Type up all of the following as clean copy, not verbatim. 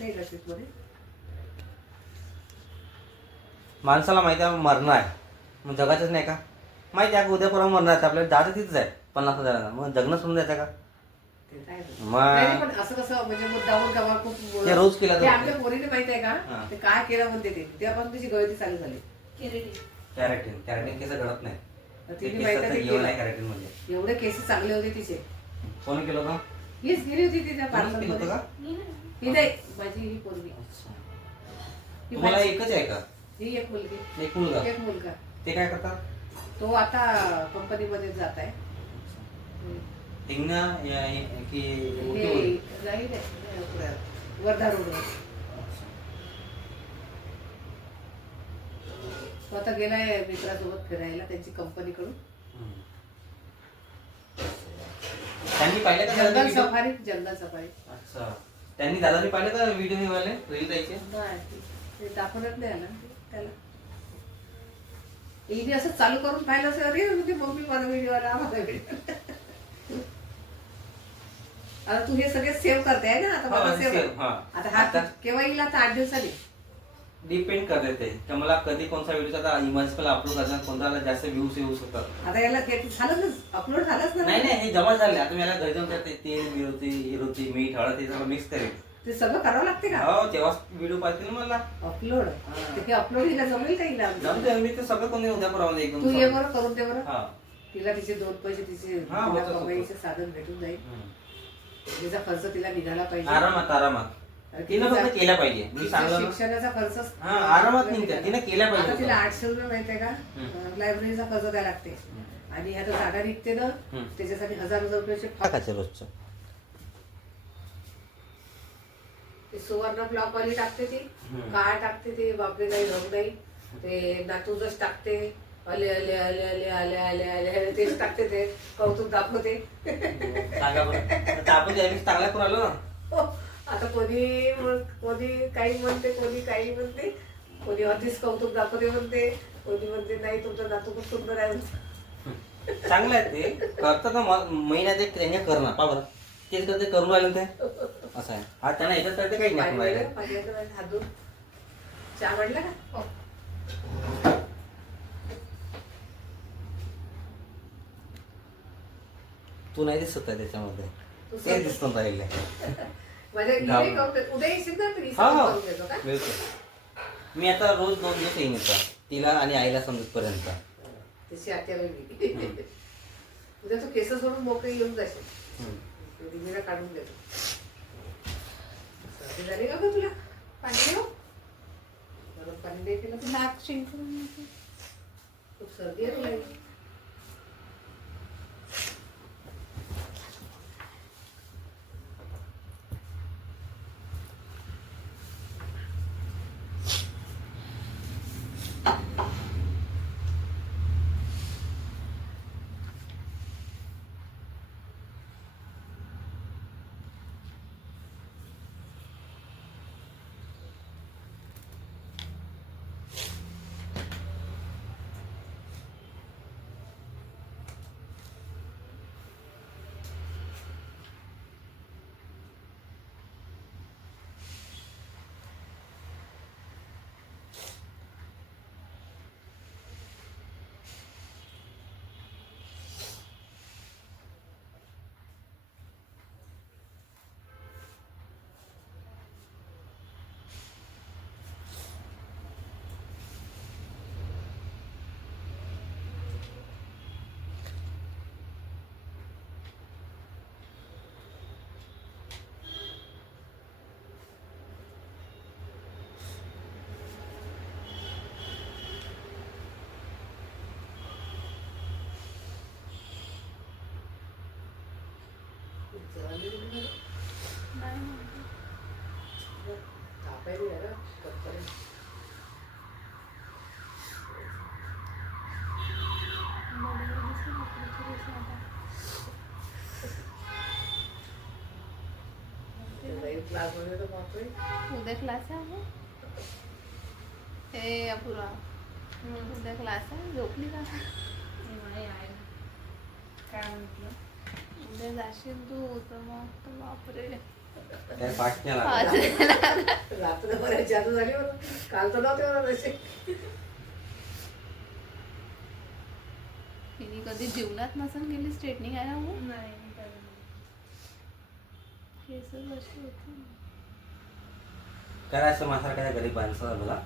नाही का ट्रिपमध्ये? माणसाला माहिती आहे मरणं आहे, मग जगायचंच नाही का? माहिती आहे उद्या परवा मरणं आहे, आपल्याला जायचं तिथंच आहे 50,000. मग जगणं सोडून द्यायचं का? ते काय बरं. मग नाही, पण असं कसं म्हणजे मुद्दामून का खूप ते रोज केलं ते जातं. आमच्या पोरीने माहिती आहे हा. का ते काय केलं म्हणते ते तेव्हापासून त्याची गळती चालू झाली. कॅरेटीन केस घडत नाही. तर ते तिने माहिती आहे ते केस केलं. कॅरेटीन म्हणजे एवढे केस चांगले होते तिचे. कोणी केलं होतं? हीच गेली होती तिच्या कोणी केलं होतं का? ही नाही माझी ही पोरगी. ही तुम्हाला माझी- एकच आहे का? ही एक मुलगी एक मुलगा. एक मुलगा. ते काय करतात? तो आता कंपनीमध्ये जात आहे. हिंगणा की हे जाईल वर्धा रोडवर. तो आता गेलाय मित्रासोबत फिरायला त्यांची कंपनीकडून. त्यांनी पाहिलं का जंगल video? सफारी जंगल सफारी. अच्छा, त्यांनी दादानी पाहिलं का व्हिडिओ वाले रील द्यायचे? नाही ते दाखवण्यात नाही आलं त्याला. हिने असं चालू करून पाहिलं असं अरे म्हणजे मम्मी माझा व्हिडिओ आला माझा व्हिडिओ. आता तू हे सगळे सेव्ह करते आहे ना आता हा, मला सेव्ह save, हा. आता हा आता- केव्हा येईल आता 8 दिवसांनी. डिपेंड करते ते की मला कधी कोणता व्हिडिओचा इमेज पण अपलोड करणार, कोणत्याला जास्त व्ह्यूज येऊ शकतात. आता याला ते झालं ना अपलोड झालंच ना. नाही हे जमा झाले. आता मला घरी जाऊन ते तेल हिरोची मीठ हळद ते सगळं मिक्स करेल. ते सगळं करावं लागते का हो तेव्हा व्हिडिओ पाहतील मला. अपलोड? ते अपलोड हिला जमेल का हिला? जाऊन दे, मी ते सगळं कोणी उद्या परवा एकदम तू ये बरं करून दे बरं. हा. तिला तिचे 2 पैसे तिचे हा, होतं, कमाईचे साधन भेटून जाईल. तिचा खर्च तिला निघाला पाहिजे. आरामात तिनं फक्त केल्या पाहिजे. मी तिच्या सांगलो ना. शिक्षणाचा खर्च हा, आरामात निघते. तिने केल्या आता पाहिजे. तिला 800 रुपये माहितीये का लायब्ररीचा खर्च द्यायला लागते. आणि आता जागा निघते ना त्याच्यासाठी 1000 रुपयाचे टाकायचं रोजचं. ते सुवर्ण ब्लॉक वाली टाकते ती काय टाकते ते बापरे काही रंग नाही ते नातूजच टाकते अले अले अले अले आले आले आले आले तेच टाकते ते कौतुक दाखवते. सांगा बरं. आता आपण त्यावेळेस चांगला करून आलो ना. आता कोणी काही म्हणते कोणी काही म्हणते कोणी अधीच कौतुक दाखवते म्हणते कोणी म्हणते नाही तुमचं नातू खूप सुंदर आहे म्हणते. चांगलं आहे ते करतात ना. महिन्यात एक ट्रेनिंग करणं पा बरं तेच करते करून राहिलं ते असं आहे. हा त्यांना याच्यात करते काही नाही करून राहिलं. हात धुवून चहा मांडला का? तू नाही दिसत आहे त्याच्यामध्ये तू ते स्वतः- दिसून राहिले. माझ्या उद्या येशील ना तर हा इसं हा करून देतो का? बिलकुल. मी आता रोज 2 दिवस येईन इथं तिला आणि आईला समजपर्यंत. तिची आत्या वेगळी. उद्या तू केस सोडून मोकळी येऊन जाशील. दिदीला काढून देतो. सर्दी झाली का गं तुला? पाणी देऊ? गरम पाणी दे तिला. नाक शिंकून खूप सर्दी आहे तुला. तापायला आहे ना कपडे. क्लास मध्ये तर बापरे. उद्या क्लास आहे. हे अपुरा उद्या क्लास आहे. झोपली का? काय म्हटलं? उद्या जाशील तू तर मग तर बापरे काय पाठ नाही लागत. आज जादू झाली बरं. काल तर नव्हते बरं तसे. तिने कधी जीवनात नसन गेली स्ट्रेटनिंग आहे ना मग नाही केस अशी होते ना. करायचं माझा काय गरीब माणसं मला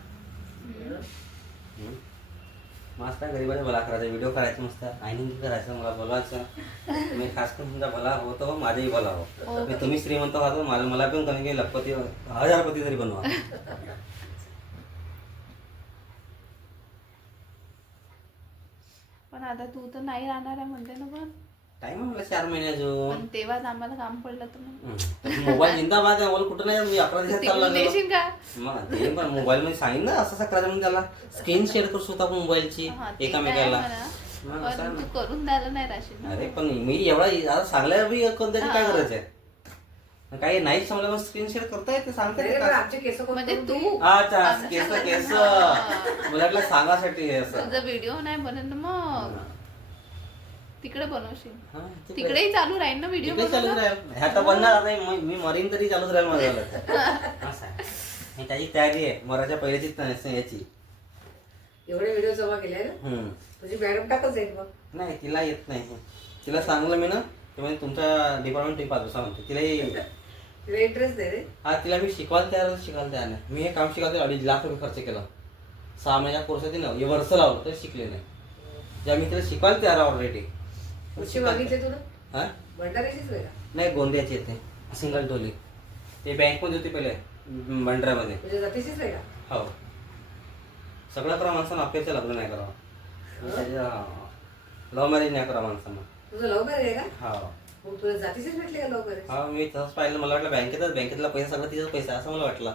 मस्त गरीबाचा भला करायचा व्हिडिओ करायचं मस्त आयनिंग करायचं मला बोलवायचं मी खास करून तुमचा भला होतो माझाही भला हो मी तुम्ही श्रीमंत व्हावं मला पण कमी काही लखपती 1000 पती तरी बनवा. पण आता तू तर नाही राहणार आहे म्हणते ना पण टाइम मला 4 महिने अजून पण तेव्हाच आम्हाला काम पडलं तर मग मोबाईल जिंदाबाद आहे मला कुठं नाही मी 11 दिवसात चालला तिकडून देशील का मग ते पण मोबाईल मध्ये सांगितलं ना असं करायचं म्हणून त्याला स्क्रीन शेअर करू शकतो आपण मोबाईलची हा, ते एकामेकाला काय म्हणा. मग असं पण तू करून द्यायला नाही राहशील ना. अरे पण मी एवढा आता सांगल्या बी कोणतरी काय करायचं आहे काही नाही समजा मग स्क्रीन शेअर करता येते सांगता नाही, येते पण का? आमचे केस कोण म्हणजे करून तू देईल? अच्छा आमच्या केस केस लग्नात- मला वाटलं सांगासाठी हे असं तुझा व्हिडिओ नाही बनत ना मग तिकडे बनवशील हा, ते तिकडेही चालू राहील ना व्हिडिओ तिकडे चालूच राहील ह्या तर बनणार आता मी मरीन तरी चालूच राहील माझं असं आहे हे त्याची तयारी आहे मराच्या पहिल्याची याची एवढे व्हिडिओ जमा केले ना तुझी मॅडम टाकच जाईल मग. नाही तिला येत नाही तिला सांगलं मी ना ते म्हणजे तुमच्या डिपार्टमेंट टिप असं म्हणते तिलाही तिला इंटरेस्ट दे रे. हा तिला मी शिकवायला तयार नाही मी हे काम शिकायला 2.5 लाख रुपये खर्च केला 6 महिन्याचा कोर्स आहे ना हे वर्ष लावलं तर शिकले नाही जेव्हा मी तिला शिकवायला तयार ऑलरेडी कुठची मागितले तुला हा भंडाऱ्याचीच वेळा नाही गोंदियाची येते सिंगल टोली ते बँकमध्ये होती पहिले बंड्रामध्ये म्हणजे जातीचीच वेळा. हो सगळं करा माणसानं अपेक्षा लग्न नाही करावं लव्ह मॅरेज नाही करा माणसानं तुझं लव मॅरेज आहे का? हो मग तुला जातीचीच भेटले का लव मॅरेज? हा मी तसंच पाहिलं मला वाटलं बँकेतला पैसा सगळं तिचाच पैसा असं मला वाटलं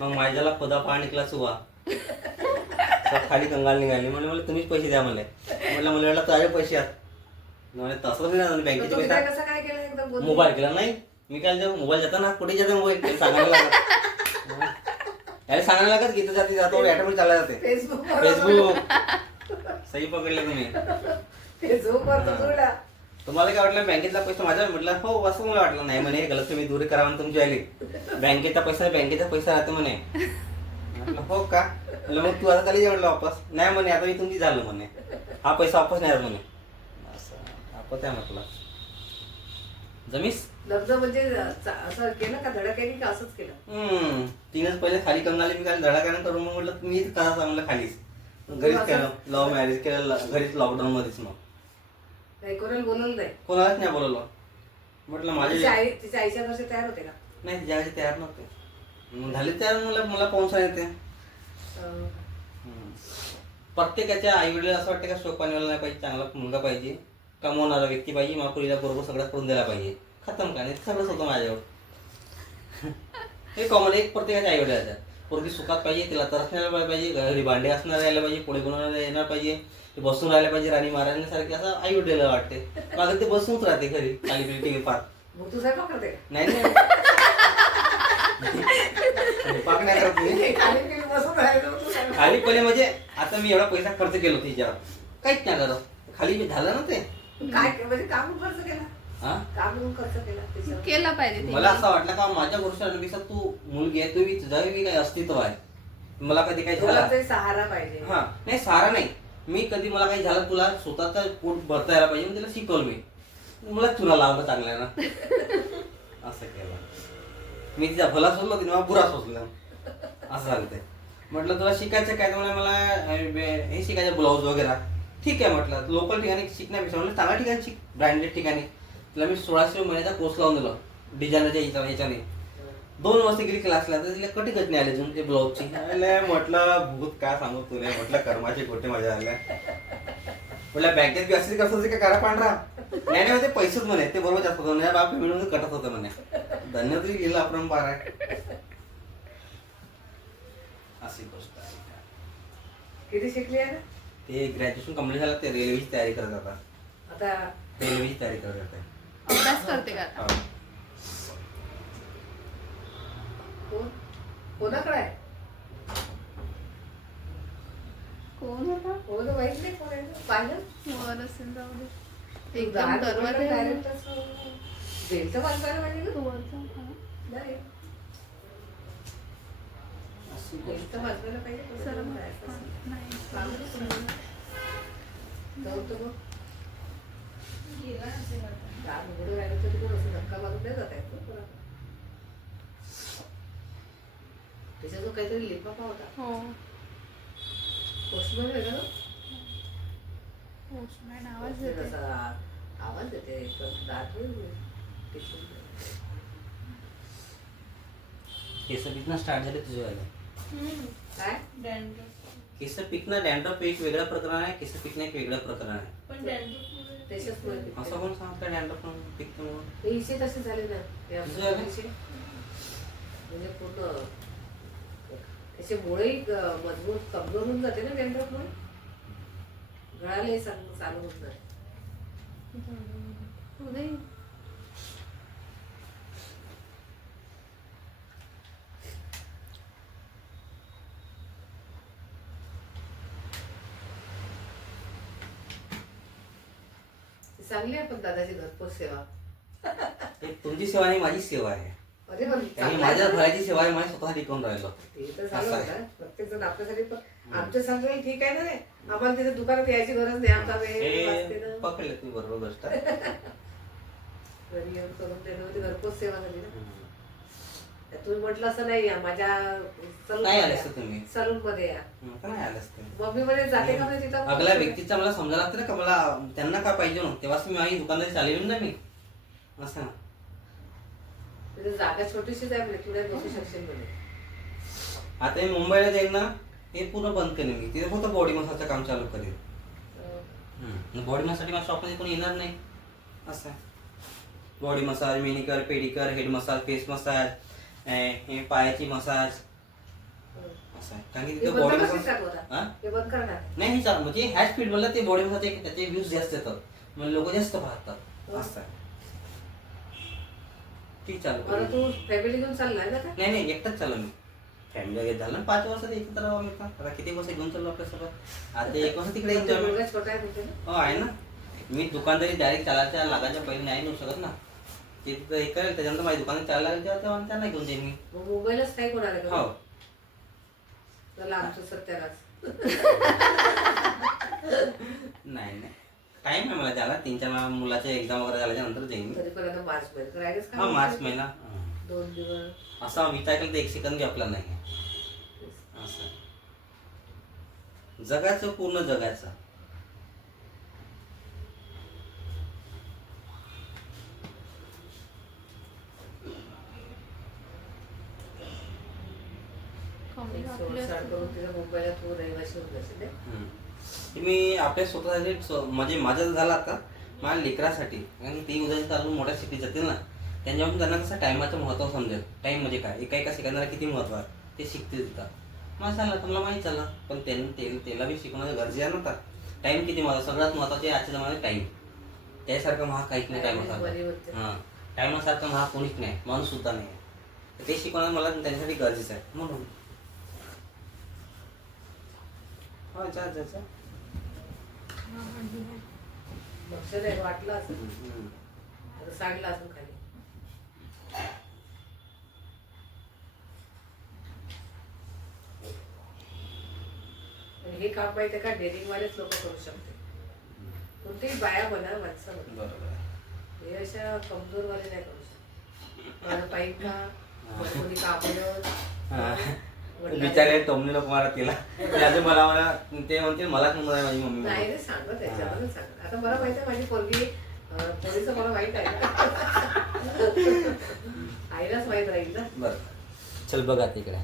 मग माझ्याला खुदा पाहा निघला चुवा सब खाली कंगाल निघाली म्हणजे मला तुम्हीच पैसे द्या मला मला वाटलं तुझे पैसे आहेत म्हणजे तसं नाही बँकेचे तुम्ही काय पैसा कसं काय केलं एकदम बोलून? मोबाईल केला नाही मी काय मोबाईल जाता ना कुठे जाता मोबाईल सांगायला लागत याला सांगायला लागत की जाती जातो ऑटोमॅटिक चालला जाते फेसबुक फेसबुक सही पकडले तुम्ही फेसबुकवर तर जोडा. तुम्हाला काय वाटलं बँकेतला पैसा माझ्या म्हटलं हो असं मला वाटलं नाही म्हणे गलत तुम्ही दूर करा म्हणे तुमची आली बँकेचा पैसा राहते म्हणे म्हटलं हो का म्हटलं मग तू आता चाली जा म्हटलं वापस नाही म्हणे आता मी तुमची झालं म्हणे हा पैसा वापस नाही राहत म्हणे असं आपण त्या म्हटलं जमीस लग्न म्हणजे असं केलं का धडकेने का असंच केलं? तिनंच पहिले खाली कंगाली मी काय धडाकाने करून मग म्हटलं मी करा चांगलं खालीच घरीच केलं लव्ह मॅरेज केलं घरीच लॉकडाऊन मध्येच मग नाही कोणाला बोलवलं नाही. कोणालाच नाही बोलवलं म्हटलं माझे तिच्या आईच्या घरचे तयार होते का? नाही तिच्या आईचे तयार नव्हते मग झाले तयार मला पाहुणसा येते अं, प्रत्येकाच्या आई वडील असं वाटतं का शोकपाणीवाला नाही पाहिजे चांगला मुलगा पाहिजे कमवणारा व्यक्ती पाहिजे महापुरीला बरोबर सगळं करून द्यायला पाहिजे खतम का नाही सगळंच होतं माझ्यावर हे कॉमन एक प्रत्येकाच्या आई वडिलाचं पोरगी सुखात पाहिजे तिला तरस नाही पाहिजे घरी भांडे असणार राहायला पाहिजे पोळी बनवणारा येणार पाहिजे ते बसून राहायला पाहिजे राणी महाराजांसारखी असं आई वडिलाला वाटते माझं ते बसूनच राहते घरी खाली टीव्ही पाहत मग तू स्वयंपाक करते का? नाही पाक नाही करत मी खाली पिली बसून राहायचं मग तू स्वयंपाक. खाली पहिले म्हणजे आता मी एवढा पैसा खर्च केला तिच्यावर काहीच नाही करत खाली मी झालं ना ते काय म्हणजे काम खर्च केला हा काम खर्च केला त्याच्यावर. केला पाहिजे ते. मला असं वाटलं का माझ्या गोष्टीपेक्षा तू मुलगी आहे तुम्ही तुझं बी काही अस्तित्व आहे मला कधी काही तुला झालं तरी सहारा पाहिजे. हा नाही सारा नाही मी कधी मला काही झालं तुला स्वतःचा पोट भरता यायला पाहिजे मी तिला शिकवलं मी मला तुला लावलं चांगलं ना असं केलं मी तिचा भला सोचलो तिने मला बुरा सोचला असं झालं ते म्हटलं तुला शिकायचं काय तर मला हे शिकायचं ब्लाऊज वगैरे ठीक आहे म्हटलं लोकल ठिकाणी शिकण्यापेक्षा म्हटलं चांगल्या ठिकाणी शिक ब्रँडेड ठिकाणी तिला मी 1600 महिन्याचा कोर्स लावून दिला डिझायनरच्या ह्याच्याने 2 वर्ष गेली क्लासला तर तिला कटीकच नाही आले अजून ते ब्लाऊजची म्हटलं भूत काय सांगू तुला म्हटलं कर्माचे गोटे माझ्या आल्या म्हटलं बँकेत बी असली कसं का काळा पांढरा नाही नाही ते पैसेच म्हणे ते बरोबर जास्त होतं बाप मिळून कटत होतं म्हणे धन्य तरी गेलं आपण बारा अशी गोष्ट आहे किती शिकली आहे ना ते ग्रॅज्युएशन कम्प्लीट झालं ते रेल्वेची तयारी करत आता आता? रेल्वेची तयारी करत होते अभ्यास करते का आता? हो. कोण कोणाकडे आहे? कोण होता कोण माहित नाही कोण आहे ना? पाहिलं वर असेल जाऊ दे. एकदम दरवाजा डायरेक्ट बेलचं बांधकायला पाहिजे ना. वरचा हा. नाही. इथं वाजवायला पाहिजे पण सर्व जाऊन जायचं असं. नाही चांगलं सर्व. जाऊन तर मग दार उघडं राहिलं तरी पण असं धक्का मारून नाही जाता येत ना पुन्हा. त्याच्याजवळ काहीतरी लिफाफा होता हो पोस्टमॅन वेगळं पोस्टमॅन आवाज देते. असा आवाज देते एकदम दार टिचून. केस पिकणं स्टार्ट झाले तुझे वाले. काय केस पिकणं डॅन्ड्रफ एक वेगळं प्रकरण आहे, केस पिकणं एक वेगळं प्रकरण आहे. त्याच्याचमुळे पिकते. असं कोण सांगतं डॅन्ड्रफ पिकतं म्हणून? ते हिचे तसे झाले ना ते तुझे झाले? हिचे. म्हणजे पूर्ण त्याचे मुळेही मजबूत कमजोर होऊन जाते ना डॅन्ड्रफ म्हणून गळाले चालू होत नाही. उदय चांगली आहे पण दादाची घरपोच सेवा. हे तुमची सेवा नाही, माझी सेवा आहे. अरे पण त्यांनी चांगलं माझ्या आहे. भरायची सेवा आहे, माझी स्वतः टिकून राहिलो. ते तर झालं असं आहे. होतं. प्रत्येक जण आपल्यासाठी पण आमच्या सांगायला ठीक आहे ना रे. आम्हाला तिथे दुकानात यायची गरज नाही. आमचा वेळ वाचते हे ना. पकडलं तुम्ही बरोबर गोष्ट. घरी येऊन करून देणं म्हणजे घरपोच सेवा झाली ना. तुम्ही म्हटलं असं नाही या माझ्या नाही आले असते तुम्ही. सलून मध्ये या का नाही आले असते? मम्मी मध्ये जाते का म्हणजे तिथं अगल्या व्यक्तीचा मला समजायला लागतं ना का मला त्यांना काय पाहिजे ना, तेव्हाच मी माझी दुकानदारी चालवली ना मी. असं ना. तिथे जागा छोटीशीच आहे म्हणजे तुला बसू शकशील म्हणे. आता मी मुंबईला जाईल ना, हे पूर्ण बंद करेन मी. तिथे फक्त बॉडी मसाजचं काम चालू करेन. बॉडी मसाजसाठी माझ्या शॉपमध्ये कोणी येणार नाही. असं आहे. Body massage, manicure, pedicure, head massage, face massage, हे पायाची मसाज असं आहे. कारण की हे तिथे बंद बॉडी कशी मसाज टाकू आता? हा? हे बंद करणार नाही हे म्हणजे ह्याच फील्डमधलं ते बॉडी मसाज त्याचे व्ह्यूज जास्त येतात, म्हणजे लोक जास्त पाहतात. असं आहे. ठीक चालू बरं करू. तू फॅमिली घेऊन चाललाय ना का नाही नाही एकटाच चालू मी. फॅमिली वगैरे झालं 5 वर्षात एकत्र राहावं लागतं. आता किती वर्ष घेऊन चाललो आपल्यासोबत. आता 1 वर्ष तिकडे तुमचा एन्जॉय. मुलगा छोटा आहे तुमचा ना? हो आहे ना. मी दुकानदारी डायरेक्ट चालायच्या लागायच्या पहिले नाही नेऊ शकत ना. ते तिथं हे करेल त्याच्यानंतर माझी दुकान चालायला लागेल तेव्हा त्यांना घेऊन जाईन मी. मग मोबाईलच काय कोणाला हो. का चला आमचं सत्यानाच. नाही नाही टाइम आहे मला त्याला 3-4 मुलाच्या एक्झाम वगैरे झाल्याच्या नंतर जाईन मी. तरी पण आता मार्च महिन्यात राहिलेच हा मार्च महिना 2 दिवस असा विचार तर 1 सेकंद आपला नाही. असं जगाचं पूर्ण जगाचं. कमी सोड आपले साड असते. करून तिथं मुंबईला तू रहिवाशी होत असेल ते. मी आपल्या स्वतःसाठी म्हणजे माझं झालं आता माझ्या लेकरासाठी. कारण ती उद्या चालून मोठ्या सिटीत जातील ना, त्यांच्याकडून त्यांना कसं टायमाचं महत्त्व समजेल. टाईम म्हणजे काय, एका सेकंदाला किती महत्त्व आहे ते शिकतील तिथं. मला सांगला तुम्हाला माहीत झालं, पण त्याला बी शिकवणं गरजेचं आहे ना. आता टाईम किती महत्त्व, सगळ्यात महत्त्वाचे आजच्या जमान्यात टाईम. त्यासारखं महाग काहीच नाही बरी होते. टायमासारखं. हां टायमासारखं महाग कोणीच नाही, माणूस सुद्धा नाही आहे. तर ते शिकवणं मला त्यांच्यासाठी गरजेचं आहे म्हणून. हो जा जा जा. लक्ष नाही वाटलं असं आता सांडलं असं खाली. आणि हे काम माहिती का डेअरिंग वालेच लोक करू शकते. कोणतेही बाया म्हणा माणसं म्हणा, बरोबर आहे. हे अशा कमजोर वाले नाही करू शकत. मला पाहिजे का मला कोणी कापलं बिचारे टोमणे लोक मला तिला अजून मला ते म्हणते मलाच नंबर आहे माझी मम्मी. नाही रे सांगत त्याच्यावर सांगत. आता मला माहिती आहे माझी पोरगी पोरीचं मला माहित आहे आईलाच माहित राहील ना. बरं चल बघा तिकडे.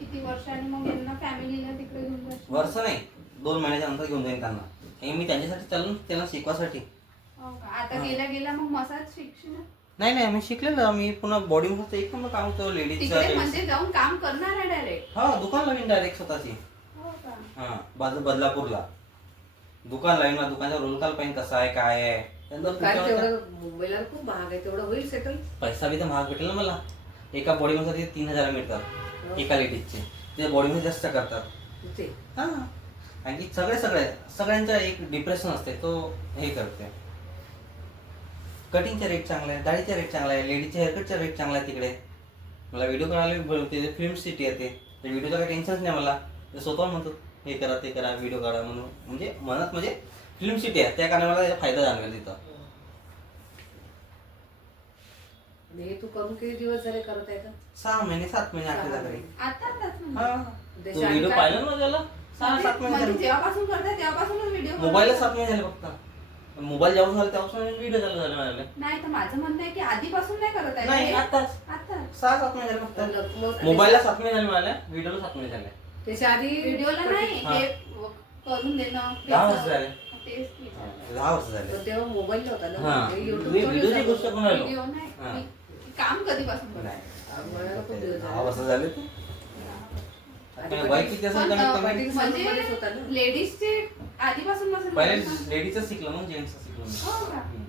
किती वर्षांनी मग यांना फॅमिलीला तिकडे घेऊन जायचं? वर्ष नाही 2 महिन्याच्या नंतर घेऊन जाईन त्यांना. हे मी त्यांच्यासाठी चालून त्यांना शिकवासाठी. हो का? आता गेल्या गेल्या मग मसाज शिकशील ना? नाही नाही मी शिकलेलं. मी पुन्हा बॉडी मसाज एक नंबर काम करतो तिकडे लेडीजचं. म्हणजे जाऊन काम करणार आहे डायरेक्ट? हा दुकान लावीन डायरेक्ट स्वतःची. हो का? हा बाजू बदलापूरला दुकान लावीन. दुकानचा रोल कॉल पाहिजे कसा आहे काय आहे. त्यानंतर काय पुढच्या तेवढं मुंबईला खूप महाग आहे तेवढं होईल सेटल. पैसा बी तर महाग भेटेल ना मला. एका बॉडी मसाज 3,000 मिळतात एका लेडीजचे. ते बॉडी मध्ये जास्त करतात. तिथे हा आणि सगळ्यांचा एक डिप्रेशन असते तो हे करते. कटिंगचा रेट चांगला आहे, दाढीचा रेट चांगला आहे, लेडीजच्या हेअरकटचा रेट चांगला आहे तिकडे. मला व्हिडिओ करायला बोलते, फिल्म सिटी आहे ते व्हिडिओचं काही टेन्शनच नाही मला. ते स्वतः म्हणतो हे करा ते करा व्हिडिओ काढा म्हणून, म्हणजे मनात म्हणजे फिल्म सिटी आहे त्या कारणाने मला त्याचा फायदा जाणवेल तिथं. आणि हे तू करून किती दिवस झाले करत आहे का? 6 महिने 7 महिने आखरी सहा झाले. महिने. आताच म्हणजे. हा देशात तू व्हिडिओ काय- पाहिला ना त्याला 6-7 महिने म्हणजे झाले. जेव्हापासून करताय तेव्हापासूनच व्हिडिओ मोबाईलला 7 महिने झाले फक्त. मोबाईल जेव्हा झाला तेव्हापासून व्हिडिओ चालू झाले माझ्याकडे. नाही तर माझं म्हणणं आहे की आधीपासून नाही करत आहे नाही हे? आताच आता 6-7 महिने झाले फक्त. मग मोबाईलला 7 महिने झाले मला, व्हिडिओला 7 महिने झाले. त्याच्या आधी व्हिडिओला नाही हा. हे करून देणं 10 वर्ष झाले. तेच विचारलं. 10 वर्ष झाले. पण तेव्हा मोबाईल नव्हता हा. ना, हे YouTube मी वरच व्हिडिओची आहे. गोष्ट करून राहिलो. व्हिडिओ नाही हा. मी काम कधीपासून करते? नाही. आम्हाला खूप दिवस 10 झाले. वर्ष झाले तू. आणि आता वय किती असेल पण, कमीत कमी? कटिंग salon मध्येच होता ना. म्हणजे लेडीजचे आधीपासून नसेल पहिले करत ना? लेडीजच शिकलो मग जेंट्सचं शिकलो मी. हो का? हम्म.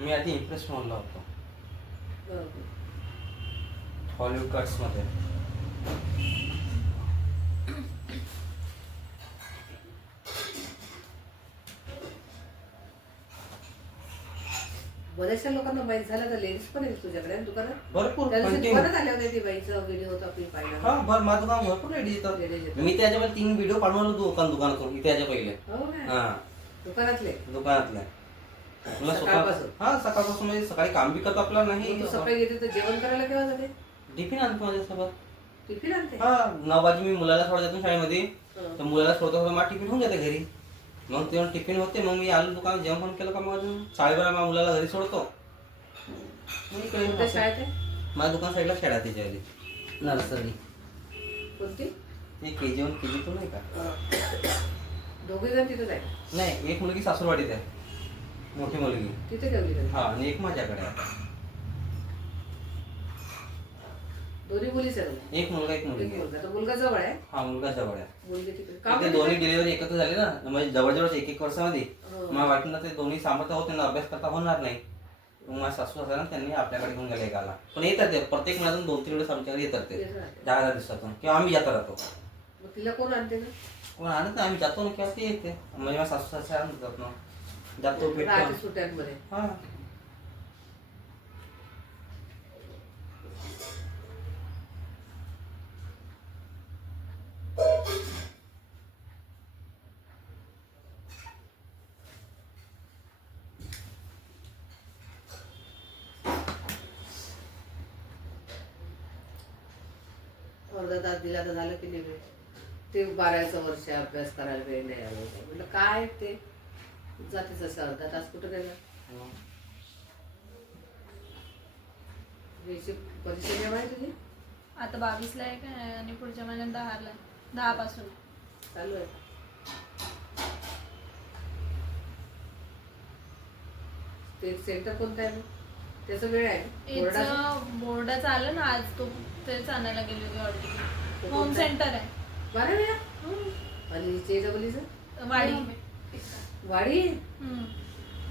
मी आधी इम्प्रेस मॉलला होतो, बरोबर. हॉलिवूड कट्स मध्ये. बऱ्याचशा लोकांना माहित झालं तर लेडीज पण आहे तुझ्याकडे ना दुकानात. भरपूर त्या दिवशी कंटिन्यू. दुकानात आल्या होत्या ती बाईचा व्हिडिओ होता आपण पाहिला. हा माझं काम भरपूर लेडीज Ladies येतात. येतात. मी त्याच्या पहिले 3 व्हिडिओ काढून आलो दुकानातून इथे याच्या पहिले. हो का? हा दुकानातले दुकानातल्या. मला सकाळपासून? हा सकाळपासून म्हणजे सकाळी काम बी करतो आपल्याला मग तू नाही. सकाळी येते तर जेवण करायला केव्हा जाते? टिफिन आणतो माझ्यासोबत. टिफिन आणते? हा 9 वाजे मी मुलाला सोडत जातो शाळेमध्ये. हं. तर मुलाला सोडता सोडता माझा टिफिन होऊन जाते घरी. मग तेव्हा टिफिन होते, मग मी आलो दुकानात जेवण पण केलं का मग अजून 12:30 माझ्या मुलाला घरी सोडतो. मग इकडे कोणत्या शाळेत आहे? माझ्या दुकान साईडला शाळा आहे त्याच्या आधी नर्सरी. कोणती? ते KG1 KG2 नाही का? दोघे जण तिथेच आहे. नाही एक मुलगी सासूरवाडीत आहे, मोठी मुलगी. तिथे ठेवली का? हा आणि एक माझ्याकडे आहे. दोन्ही मुलीच आहे. एक मुलगा एक एक मुलगी आहे. मुलगा. तर मुलगा जवळ आहे, हा मुलगा जवळ आहे. मुलगी तिकडे. का ते बरं दोन्ही तिथे? डिलिव्हरी एकत्र झाली ना, म्हणजे जवळजवळ 1-1 वर्षामध्ये. हो. मला वाटलं ना ते दोन्ही सामर्थ्य होते ना, अभ्यास करता होणार नाही. मग माझ्या सासू सासऱ्या त्यांनी आपल्याकडे घेऊन गेले एकाला. पण येतात ते प्रत्येक महिन्यातून 2-3 वेळेस आमच्याकडे येतात ते येत राहते. 10 दिवसातून, किंवा आम्ही जाता राहतो. मग तिला कोण आणते ना? कोण आणत नाही, आम्ही जातो ना किंवा ते येते. म्हणजे माझ्या सासू सासऱ्या आणत जात ना, जातो राहते भेटतो. सुट्ट्यांमध्ये. हा अर्धा तास दिला तर झालं की नाही वेळ. ते 12चं वर्ष अभ्यास करायला वेळ नाही आला. म्हटलं काय ते जातेच असं अर्धा तास कुठं गेला. याची परीक्षा जेव्हा आहे तुझी आता 22ला आहे काय आणि पुढच्या महिन्यात 10ला 10 पासून चालू आहे. स्टेट सेंटर कोणतं आहे मग? त्याचा वेळ आहे ना? बोर्डाचा? तिचं बोर्डाचं आलं ना आज तो तेच आणायला गेली होती ऑर्डर. तो होम कोणता? सेंटर आहे बरं वेळा. आणि JEEचं? वाडी वाडी हम्म.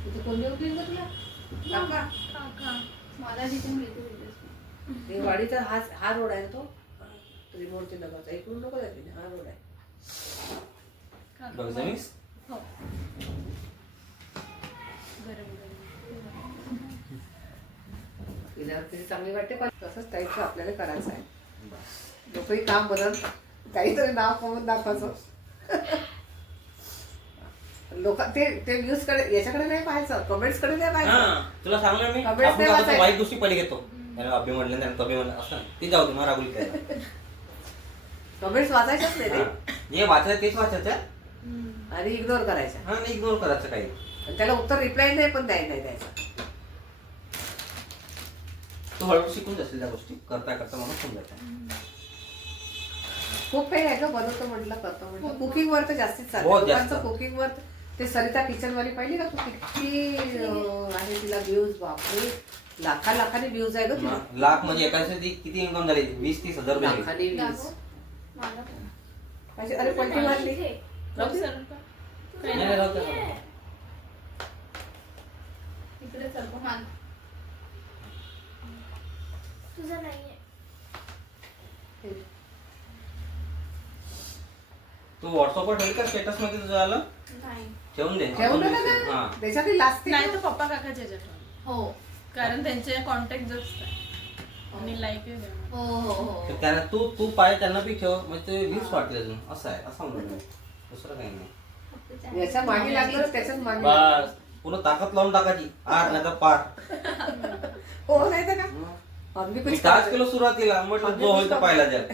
तिथे कोण देऊ देईल मग तुला? काका? काका मला तिथे मिळते हे वाडीचा हा रोड आहे ना तो त्रिमूर्ती नगरचा. इकडून नको जाते, हा रोड आहे. बघ जमीस. हो बरोबर. तिला तरी चांगली वाटते, पण तसंच टाईपचं आपल्याला करायचं आहे. लोकही काम बदल काहीतरी नाव कमवून दाखवायचं. लोक ते व्ह्यूज कडे याच्याकडे नाही पाहायचं, कमेंट्स कडे नाही पाहायचं. हा तुला सांगलं मी, Comments आपण नाही आता वाचायचे. वाईट गोष्टी पहिले घेतो. त्याला अभि म्हणलं त्याने तबे म्हणलं असं नाही. ते जाऊ दे, मला रागुल काय. कमेंट्स वाचायच्याच नाही ते, जे वाचायचं तेच वाचायचं आणि इग्नोर करायच्या. हा नाही इग्नोर करायचं काही. आणि त्याला उत्तर रिप्लाय नाही पण नाही द्यायचं. तू हळूहळू शिकून जाशील त्या गोष्टी करता करता म्हणून समजायचं. खूप काही आहे का बनवतो म्हटलं, करतो म्हटलं. कुकिंग वर तर जास्तीच बहुत चालतं जास्त. लोकांचं. कुकिंग वर ते सरिता किचन वाली पाहिली का तू? किती आहे तिला व्ह्यूज, बापरे लाखांनी व्ह्यूज आहे ग तिला. लाख म्हणजे एकाच किती इन्कम झाली? 20-30 हजार रुपये. लाखांनी व्ह्यूज. मला पण. अरे पलटी मारली. इकडे चल मान तुझं नाहीये. तू व्हॉट्सअपवर ठेव का स्टेटस मध्ये तुझं आलं नाही. ठेवून दे ठेवून आपण नका हा ना त्याच्यातही लास्ट नाही तर पप्पा काकाच्या ह्याच्यात हो कारण त्यांचे कॉन्टॅक्ट जास्त आहे आणि लाईक हो हो हो. तर त्यांना तू पाय त्यांना बी ठेव म्हणजे ते व्ह्यूज वाटतील अजून असं आहे असं म्हणतो मी. दुसरं काही नाही फक्त channel. याच्या मागे लागलं तर त्याच्याच मागे बस लागलं. पूर्ण ताकद लावून टाकायची आर नाही तर पार हो नाही तर का मग आम्ही मी कुछ तास करतोय. केलो सुरुवातीला म्हटलं आम्ही जो होईल कुछ तो पाहिला जाईल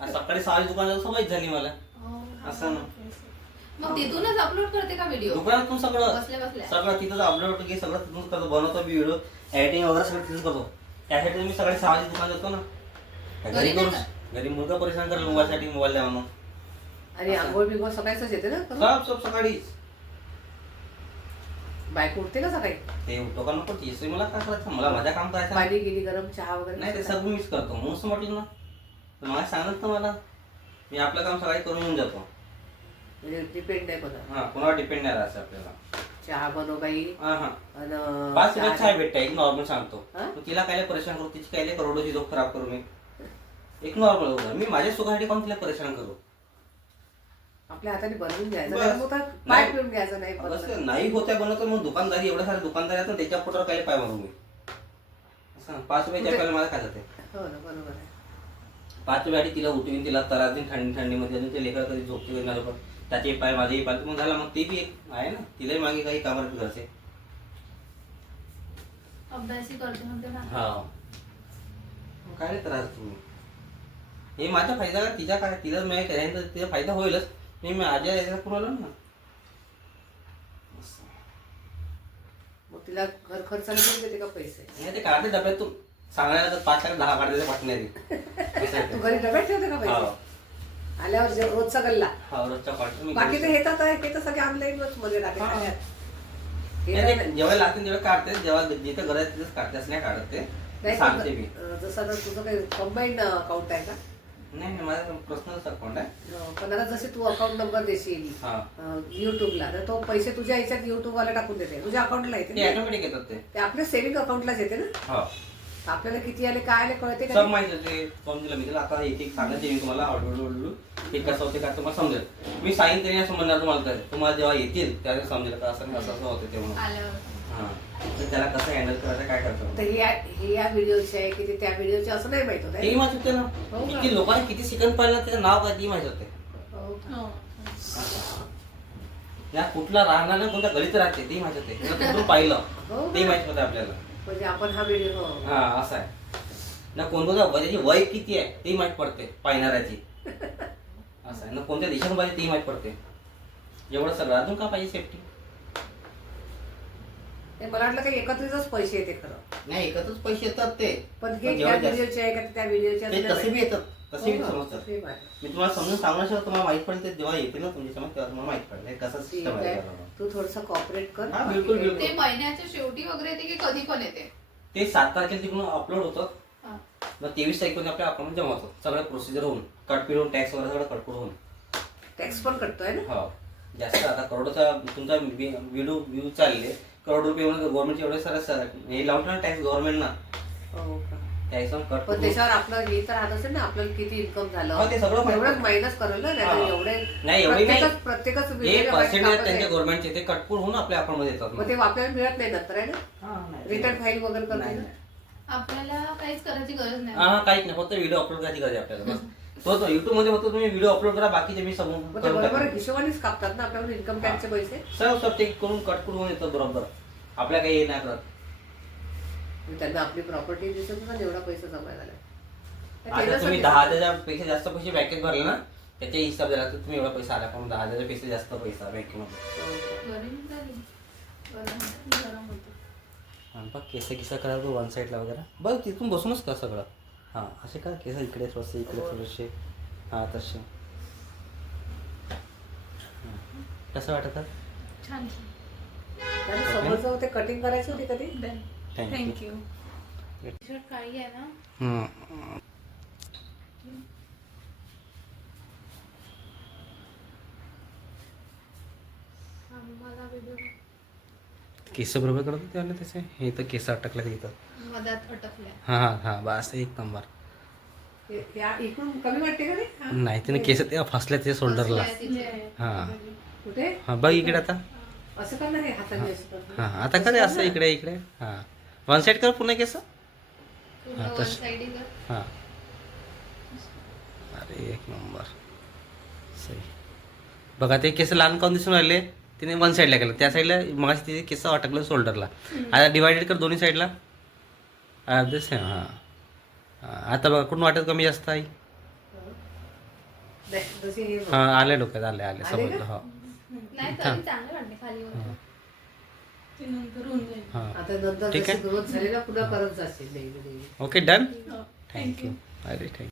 आणि सकाळी 6 दुकानात सवयच झाली मला हो. असं ना मग तिथूनच अपलोड करते का व्हिडिओ दुकानातून सगळं बसल्या बसल्या? सगळं तिथंच अपलोड की सगळं तिथूनच करतो बनवतो मी व्हिडिओ एडिटिंग वगैरे सगळं तिथून करतो त्यासाठी मी सकाळी 6 दुकान जातो ना घरी घरी करू नाही घरी मुलगा परेशान करेल मोबाईलसाठी मोबाईल द्या म्हणून आणि आंघोळ बिंघोळ सकाळीच येते ना करून? सब सकाळी बायको उठते का सकाळी ते उठतो का नको ती मला काय करायचं मला माझ्या काम करायचं नाही. पाणी गिनी गरम चहा वगैरे नाही ते सगळं मीच करतो म्हणून असं म्हटलं ना तर मला सांगत ना मला मी आपलं काम सकाळी करून येऊन जातो म्हणजे डिपेंड नाही कोणा हा कोणावर डिपेंड नाही राहायचं आपल्याला चहा बनव बाई हा हा आणि 5 रुपयात चहा भेटते एक नॉर्मल सांगतो हा? मग तिला काय परेशान करू तिची काय करोडोची झोप खराब करू मी एक नॉर्मल होतं मी माझ्या सुखासाठी कोण तिला परेशान करू आपल्या हाताने बनवून घ्यायचं बस. नाही होता पाय पिऊन घ्यायचं नाही बनवलं. असं नाही होत्या बनवतो मग दुकानदारी एवढ्या सारे दुकानदार आहेत ना त्याच्या पोटावर काय पाय मारू मी असं 5 रुपयाच्या आपल्याला मला काय जाते हो ना बरोबर आहे 5 रुपयासाठी तिला उठवीन तिला तरात देईन थंडीमध्ये अजून ते लेकर कधी झोपते कधी नाही पण त्याचे पाय माझेही पाय मग झाला मग ते बी एक आहे ना तिलाही मागे काही कामाला घरचे अभ्यासही करते म्हणते ना. हा मग काय रे त्रास तुम्ही हे माझा फायदा का तिचा काय तिला मी करायचं तर तिचा फायदा होईलच मी माझ्या याच्यात पुरवलं ना मग तिला घर खर्चाला पण देते का पैसे नाही ते काढते डब्यात तू सांगायला तर 5 10 काढते पाठवणार तू घरी डब्यात ठेवते का हो पैसे आल्यावर रोजचा गल्ला हा रोजच्या क्वार्टर मी बाकी तर येतात हे तर सगळे ऑनलाईन मध्ये टाकले हा. खात्यात. हे नाही, तर नाही, जेव्हा लागते तेव्हा काढते जेव्हा जिथं गरज आहे तिथंच काढतेच नाही काढत ते नाही, सांगते मी जसं आता तुझं काही कंबाईंड अकाउंट आहे का नाही नाही माझं पर्सनल अकाउंट आहे पण आता जसे तू अकाउंट नंबर देशील हा युट्यूबला तर तो पैसे तुझ्या याच्यात युट्यूब वाला टाकून देते तुझ्या अकाउंटला येते ते ना? ऑटोमॅटिक येतात ते ते आपल्या सेव्हिंग अकाउंटलाच येते ना हो आपल्याला किती आले काय आले कळते का सब ते? माहिती होते कोण दिलं मी तिला आता एक एक सांगायचे मी तुम्हाला ऑर्डर ते कसं होते का तुम्हाला समजेल मी सांगितलं तरी असं म्हणणार तुम्हाला तर तुम्हाला जेव्हा येतील त्यावेळेस समजेल का असं असं होतं ते म्हणून आल्यावर हा तर त्याला कसं हँडल करायचं काय तर करायचं हे या व्हिडिओचे आहे की ते त्या व्हिडिओचे असं नाही माहित तेही होत माहिती होते ना हो का? किती लोकांनी किती सेकंद पाहिलं त्याचं नाव काय ती माहिती होते हो या कुठला राहणार नाही कोणत्या गलीत राहते ते माहिती होते त्याला कुठून पाहिलं हो ते का? माहिती होतं आपल्याला म्हणजे आपण हा व्हिडिओ हा असं आहे ना कोणत्या त्याची वय किती आहे ते माहित पडते पाहणाऱ्याची असं आहे ना कोणत्या देशात पाहिजे ते माहित पडते एवढं सगळं अजून का पाहिजे सेफ्टी मला वाटलं काही एकत्रितच पैसे येते खरं नाही एकत्रच पैसे येतात ते पण पण हे जेव्हा त्या जास्त- व्हिडिओचे आहे का त्या व्हिडिओचे ते असं तसे नाही बी येतात तसे बी हो का? समजतात ते माहिती. मी तुम्हाला समजून सांगण्याशिवाय तुम्हाला माहित पडते जेव्हा येते ना तुमच्या समोर तेव्हा तुम्हाला माहित पडते कसं ठीक सिस्टम आहे आहे त्याला. तू थोडस कॉपरेट कर हा, बाकी बिलकुल, काही- बिलकुल. ते महिन्याच्या शेवटी वगैरे येते की कधी पण येते? ते 7 तारखेला तिकडून अपलोड होतं हा. मग 23 तारखेपर्यंत आपल्या अकाउंट जमा होतं सगळं प्रोसिजर होऊन कट पिळून टॅक्स वगैरे सगळं कटपूर होऊन टॅक्स पण कटतोय ना हो जास्त आता करोडचा तुमचा व्हिडिओ व्ह्यू चालले करोड रुपये गव्हर्नमेंटचे एवढे सारे हे लावून टॅक्स गव्हर्नमेंट ना हो का टॅक्स कट पण त्याच्यावर आपलं हे तर राहत असेल ना आपल्याला किती इन्कम झालं हो, ते सगळं माहिती. एवढंच मायनस करेल ना हा. नाही एवढे नाही एवढी नाही प्रत्येकच जे वेगवेगळ्या पर्सेंट आहेत कामात त्यांच्या आहे. गव्हर्नमेंटचे ते कटपूर होऊन आपल्या अकाउंट मध्ये येतात मग ते आपल्याला मिळत नाही नंतर आहे ना हा, नाही. रिटर्न फाईल वगैरे करते नाही, ना नाही. आपल्याला काहीच करायची गरज नाही. हा काहीच नाही फक्त व्हिडिओ अपलोड करायची गरज आहे आपल्याला बस तो युट्यूब मध्ये फक्त तुम्ही व्हिडिओ अपलोड करा बाकीचे मी समोर मग ते करून बरोबर टाकेन. हिशोबानेच कापतात ना आपल्याकडून इन्कम टॅक्सचे पैसे सर्व सब चेक करून कटपूर होऊन येतात बरोबर आपल्या काही हे नाही करत मग त्यांना आपली प्रॉपर्टी दिसत ना जेवढा पैसा जमा झाला आता तुम्ही 10,000 पेक्षा जास्त पैसे बँकेत भरले ना त्याचे हिसाब द्यायला लागतो तुम्ही एवढा पैसा आला पण 10,000 पेक्षा जास्त पैसा बँकेमध्ये गरज झाली. गरम होतं आणि बघ केस किसा करा तो वन साईडला वगैरे बघ तिथून बसूनच का सगळं हां असे का केस इकडे थोडेसे इकडे थोडेसे हां तसे कसं वाटतं छान समोरचं ते कटिंग करायची होती कधी थँक्यू टी-शर्ट काळी आहे ना? मला व्हिडिओ केस बरोबर करत होते त्याचे हे तर केस अटकले तिथं मधात अटकल्या. हां हां हां बस एक नंबर. या इकडून कमी वाटते का रे? हा? नाही तिने केस तेव्हा फसल्या ते शोल्डरला. फसल्या तिचे. हां कुठे हां बघ इकडे आता. असं कर ना रे हाताने असं कर. हां आता करे असं इकडे इकडे. हां वन साईड कर पुन्हा केस. पूर्ण हा, वन तसं. साइड कर. हां अरे एक नंबर सही. बघा ते केस लहान काऊन दिसून राहिले. तिने वन साईडला केलं त्या साईडला मग तिचे केस अटकलं शोल्डरला. आता डिवायडेड कर दोन्ही साईडला. अर्धे सेम हां. आता बघा कुठून वाटत कमी जास्त आहे. जसे हे बघ. हां आले डोक्यात आले आले समजलं. का? हो नाही तरी चांगले वाटते खाली वर. हां ते नंतर होऊन जाईल. हां आता नंतर ठीक जसे आहे. ग्रोथ झाले ना पुन्हा करत जाशील नेहमी नेहमी. Okay done. हो, थँक्यू. अरे थँक्यू.